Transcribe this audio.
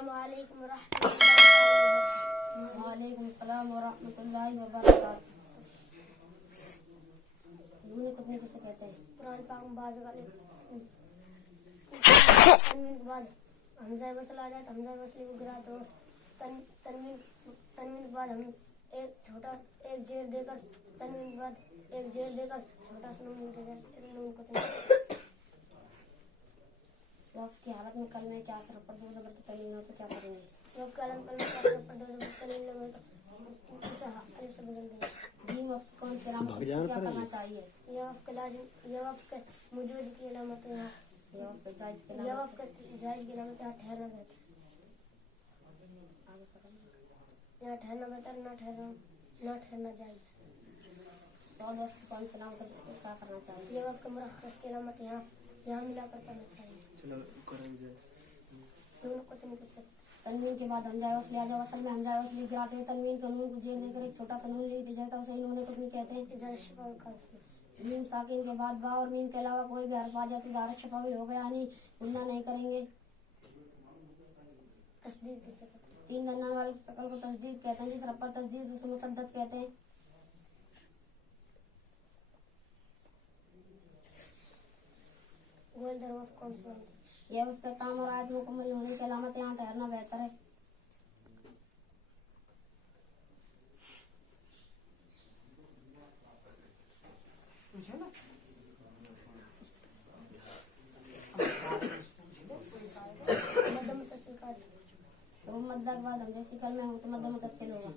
अस्सलामुअलैकुम रहमतुल्लाहि वालेकुम सलाम व रहमतुल्लाहि व बरकातहू। नून कुतने किसे कहते हैं? कुरान पाक में बाज़ वाले तनवीन के बाद हमजा वसल आ जाए तो हमजा वसल को गिरा तो तनवीन के बाद हम एक जेर देकर तनवीन के बाद एक जेर देकर छोटा सा नून देकर इस नून को वक्फ की हालत में कल में क्या असर पर दो जबर की तलीम हो तो क्या करेंगे? वक्फ का अलम कल में क्या असर पर दो जबर की तलीम लगे तो इसे अलिफ से बदल देंगे। जी वक्फ कौन सी अलामत है, क्या करना चाहिए? यह वक्फ के मौजूद की अलामत है। ये वक्फ के जायज के यह अलामत वक्फ के जायज की अलामत है। ठहरना बेहतर, आगे पढ़ेंगे। यहाँ ठहरना बेहतर, ना ठहरना जायज। सौद वक्फ कौन सी अलामत है, इसको क्या करना चाहिए? यह वक्फ के मुरख्खस की अलामत यहाँ मिलाकर करना चाहिए। चलो करेंगे। नून को तुम किससे तनवीन के बाद हमजा वसल आ जाए, असल में हमजा वसल गिराते हैं। तनवीन का नून को जेर देकर एक छोटा सा नून लिख दिया जाता है, उसे नून कुतनी कहते हैं? इधर शफा का मीम साकिन के बाद बा और मीम के अलावा कोई भी हर्फ आ जाए तो दारत शफावी हो गया, यानी गुन्ना नहीं करेंगे। तस्दीद किसे कहते हैं? तीन दन्ना वाले शकल को तस्दीद कहते हैं, जिस रब पर तस्दीद उसे मुसद्दद कहते हैं। गोल दर वक्फ कौन सी होती है? यह उसका काम और आयत मुकम्मल होने की अलामत है, यहाँ ठहरना बेहतर है। मद्दा मुत्तसिल का तो मद्दा के बाद हम जैसे कल में हो तो मद्दा मुत्तसिल होगा।